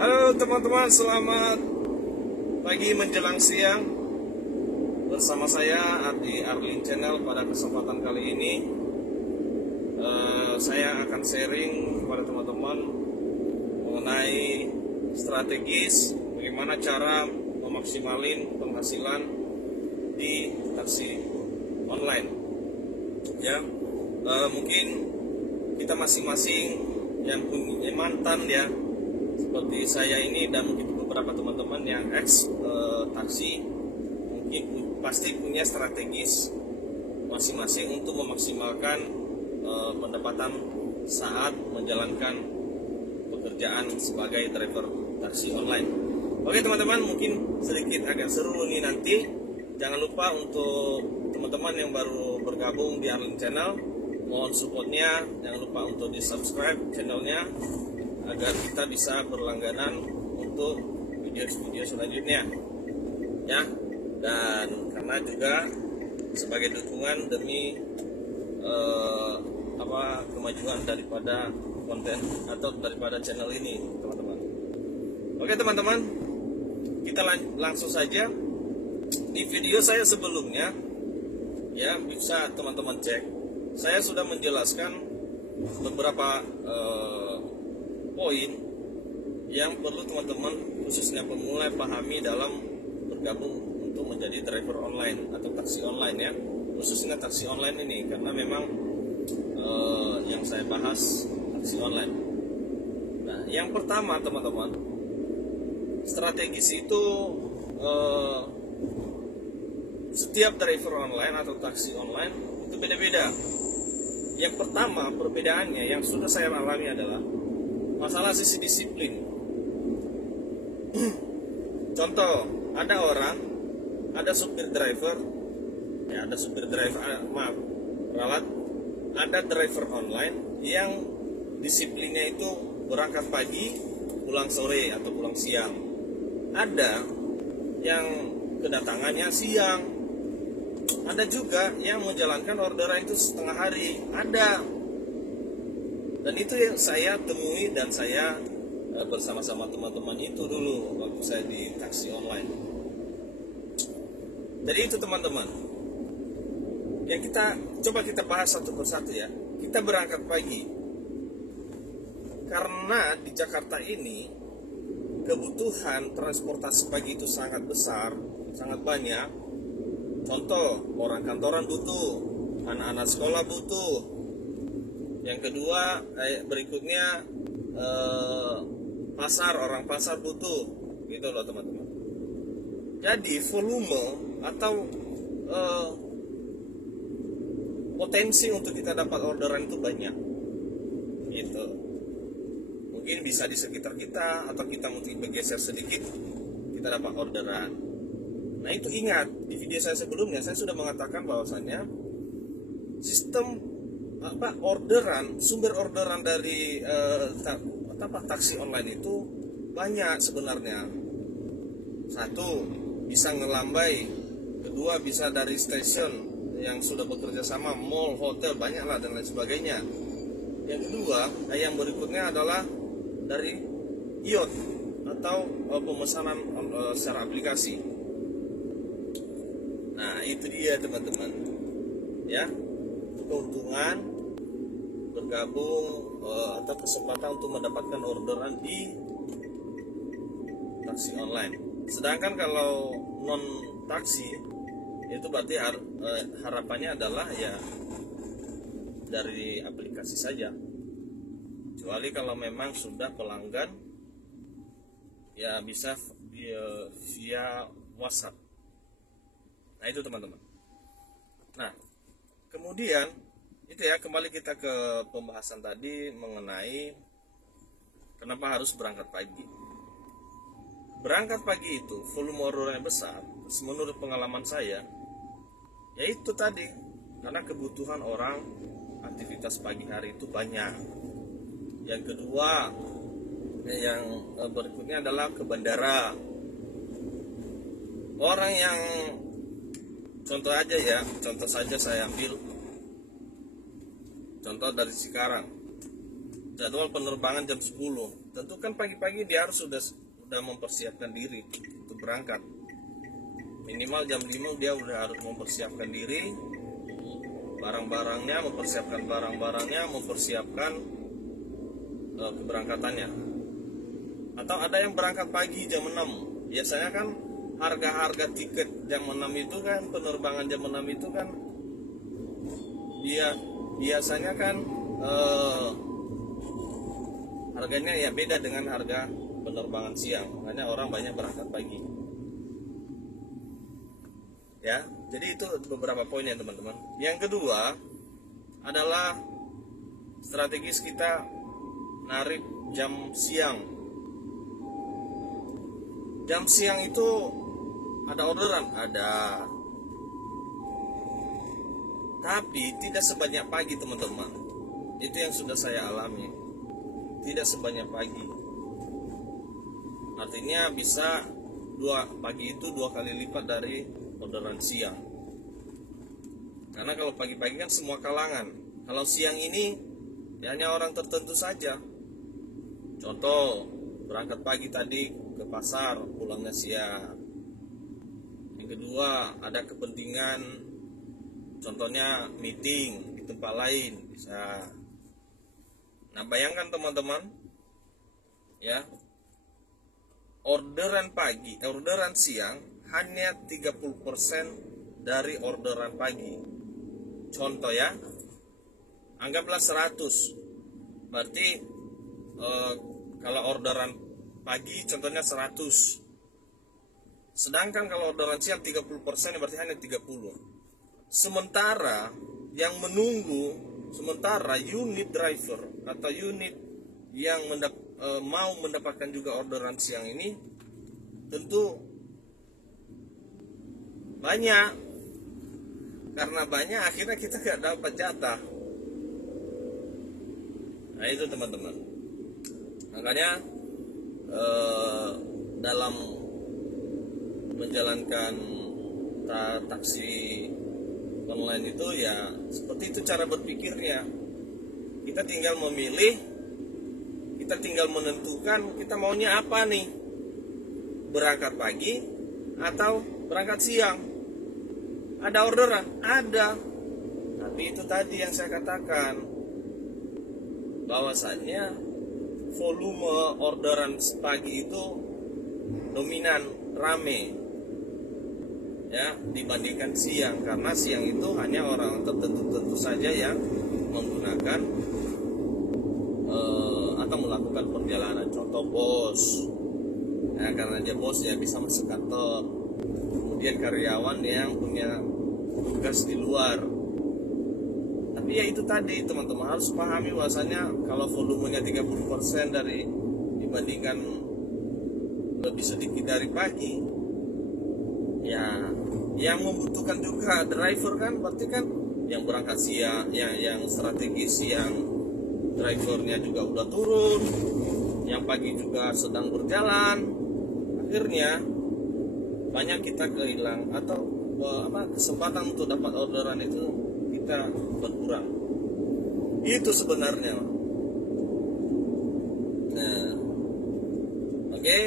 Halo teman-teman, selamat pagi menjelang siang. Bersama saya Ardi Arlin Channel. Pada kesempatan kali ini saya akan sharing kepada teman-teman mengenai strategis bagaimana cara memaksimalin penghasilan di taksi online. Ya, mungkin kita masing-masing yang punya mantan ya, seperti saya ini dan mungkin beberapa teman-teman yang ex taksi mungkin pasti punya strategis masing-masing untuk memaksimalkan pendapatan saat menjalankan pekerjaan sebagai driver taksi online. Oke teman-teman, mungkin sedikit agak seru ini nanti. Jangan lupa untuk teman-teman yang baru bergabung di Arlin Channel, mohon supportnya. Jangan lupa untuk di subscribe channelnya agar kita bisa berlangganan untuk video-video selanjutnya ya, dan karena juga sebagai dukungan demi kemajuan daripada konten atau daripada channel ini teman-teman. Oke teman-teman, kita langsung saja. Di video saya sebelumnya ya, bisa teman-teman cek, saya sudah menjelaskan beberapa poin yang perlu teman-teman khususnya pemula pahami dalam bergabung untuk menjadi driver online atau taksi online ya, khususnya taksi online ini, karena memang yang saya bahas taksi online. Nah, yang pertama teman-teman, strategis itu setiap driver online atau taksi online itu beda-beda. Yang pertama perbedaannya yang sudah saya alami adalah masalah sisi disiplin. Contoh, ada supir driver, ya ada supir driver, ada driver online yang disiplinnya itu berangkat pagi, pulang sore atau pulang siang. Ada yang kedatangannya siang, ada juga yang menjalankan orderan itu setengah hari, ada. Dan itu yang saya temui dan saya bersama-sama teman-teman itu dulu waktu saya di taksi online. Jadi itu teman-teman, yang kita bahas satu persatu ya. Kita berangkat pagi karena di Jakarta ini kebutuhan transportasi pagi itu sangat besar, sangat banyak. Contoh, orang kantoran butuh, anak-anak sekolah butuh. Yang kedua, berikutnya orang pasar butuh, gitu loh teman-teman. Jadi volume atau potensi untuk kita dapat orderan itu banyak, gitu. Mungkin bisa di sekitar kita atau kita mungkin bergeser sedikit, kita dapat orderan. Nah itu ingat, di video saya sebelumnya saya sudah mengatakan bahwasannya sistem sumber orderan dari taksi online itu banyak sebenarnya. Satu, bisa ngelambai. Kedua, bisa dari stasiun yang sudah bekerja sama, mall, hotel, banyak lah dan lain sebagainya. Yang kedua, yang berikutnya adalah dari IOT atau pemesanan secara aplikasi. Nah itu dia teman-teman ya, keuntungan bergabung atau kesempatan untuk mendapatkan orderan di taksi online. Sedangkan kalau non taksi itu berarti harapannya adalah ya dari aplikasi saja, kecuali kalau memang sudah pelanggan ya bisa via WhatsApp. Nah itu teman-teman. Nah kemudian itu ya, kembali kita ke pembahasan tadi mengenai kenapa harus berangkat pagi. Berangkat pagi itu volume orderan besar, menurut pengalaman saya, yaitu tadi karena kebutuhan orang aktivitas pagi hari itu banyak. Yang kedua, yang berikutnya adalah ke bandara. Orang yang contoh saja saya ambil contoh dari Cikarang, jadwal penerbangan jam 10, tentu kan pagi-pagi dia harus sudah mempersiapkan diri untuk berangkat. Minimal jam 5 dia udah harus mempersiapkan diri, barang-barangnya, mempersiapkan keberangkatannya. Atau ada yang berangkat pagi jam 6. Biasanya kan harga-harga tiket jam 6 itu kan, penerbangan jam 6 itu kan dia biasanya kan harganya ya beda dengan harga penerbangan siang. Makanya orang banyak berangkat pagi. Ya, jadi itu beberapa poinnya teman-teman. Yang kedua adalah strategis kita narik jam siang. Jam siang itu ada orderan, ada. Tapi tidak sebanyak pagi teman-teman. Itu yang sudah saya alami. Tidak sebanyak pagi. Artinya bisa pagi itu 2 kali lipat dari orderan siang. Karena kalau pagi-pagi kan semua kalangan. Kalau siang ini ya hanya orang tertentu saja. Contoh, berangkat pagi tadi ke pasar, pulangnya siang. Yang kedua, ada kepentingan, contohnya meeting di tempat lain, bisa. Nah, bayangkan teman-teman, ya, orderan siang hanya 30% dari orderan pagi. Contoh ya, anggaplah 100. Berarti kalau orderan pagi contohnya 100. Sedangkan kalau orderan siang 30%, berarti hanya 30. Sementara yang menunggu, unit driver atau unit yang mau mendapatkan juga orderan siang ini tentu banyak. Karena banyak, akhirnya kita gak dapat jatah. Nah itu teman-teman. Makanya dalam menjalankan taksi online itu ya seperti itu cara berpikirnya. Kita tinggal memilih, kita tinggal menentukan kita maunya apa nih, berangkat pagi atau berangkat siang. Ada orderan? Ada. Tapi itu tadi yang saya katakan, bahwasannya volume orderan pagi itu dominan, rame, ya, dibandingkan siang. Karena siang itu hanya orang tertentu saja yang menggunakan atau melakukan perjalanan. Contoh bos, ya, karena dia bos ya bisa masuk kantor. Kemudian karyawan yang punya tugas di luar. Tapi ya itu tadi teman-teman harus pahami bahwasanya kalau volumenya 30% dari dibandingkan lebih sedikit dari pagi, ya yang membutuhkan juga driver kan, berarti kan yang berangkat siang, yang strategis siang drivernya juga udah turun, yang pagi juga sedang berjalan. Akhirnya banyak kita kehilang atau kesempatan untuk dapat orderan itu kita berkurang. Itu sebenarnya. Nah, oke.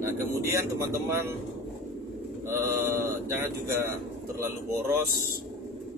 Nah, kemudian teman-teman jangan juga terlalu boros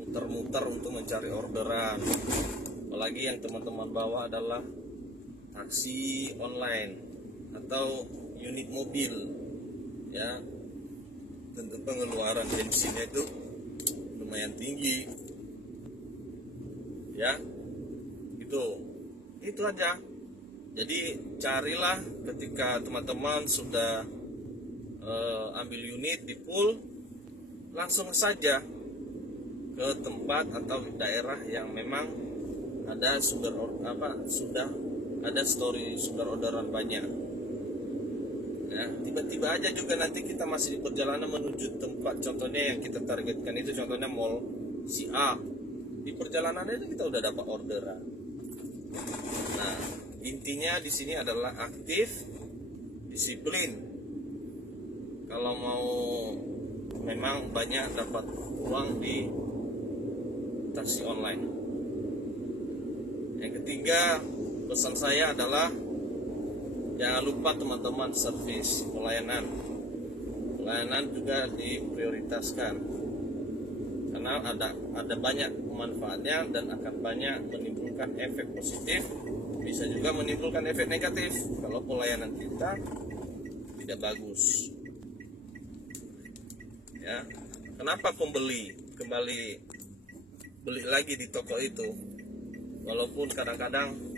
muter-muter untuk mencari orderan. Apalagi yang teman-teman bawa adalah taksi online atau unit mobil, ya. Tentu pengeluaran bensinnya itu lumayan tinggi, ya. Itu aja. Jadi carilah ketika teman-teman sudah ambil unit di pool, langsung saja ke tempat atau daerah yang memang ada sudah ada sumber orderan banyak. Nah, tiba-tiba aja juga nanti kita masih di perjalanan menuju tempat, contohnya yang kita targetkan itu contohnya mall si A. Di perjalanan itu kita udah dapat orderan. Nah, intinya di sini adalah aktif, disiplin. Kalau mau memang banyak dapat uang di taksi online. Yang ketiga, pesan saya adalah Jangan lupa teman-teman, servis pelayanan juga diprioritaskan, karena ada banyak manfaatnya dan akan banyak menimbulkan efek positif, bisa juga menimbulkan efek negatif kalau pelayanan kita tidak bagus. Ya, kenapa kembali beli lagi di toko itu, walaupun kadang-kadang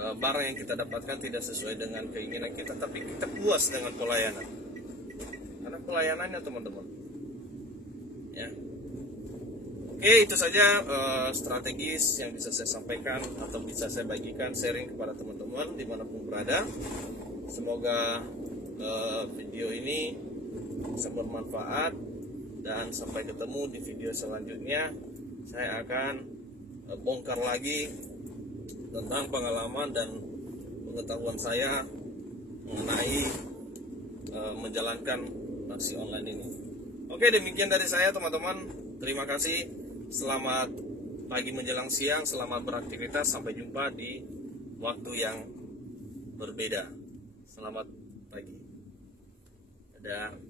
barang yang kita dapatkan tidak sesuai dengan keinginan kita, tapi kita puas dengan pelayanan, karena pelayanannya teman-teman. Ya, oke, itu saja strategis yang bisa saya sampaikan atau bisa saya bagikan, sharing kepada teman-teman dimanapun berada. Semoga video ini bisa bermanfaat, dan sampai ketemu di video selanjutnya. Saya akan bongkar lagi tentang pengalaman dan pengetahuan saya mengenai menjalankan taksi online ini. Oke, demikian dari saya teman-teman. Terima kasih. Selamat pagi menjelang siang, selamat beraktivitas. Sampai jumpa di waktu yang berbeda. Selamat pagi. Dadah.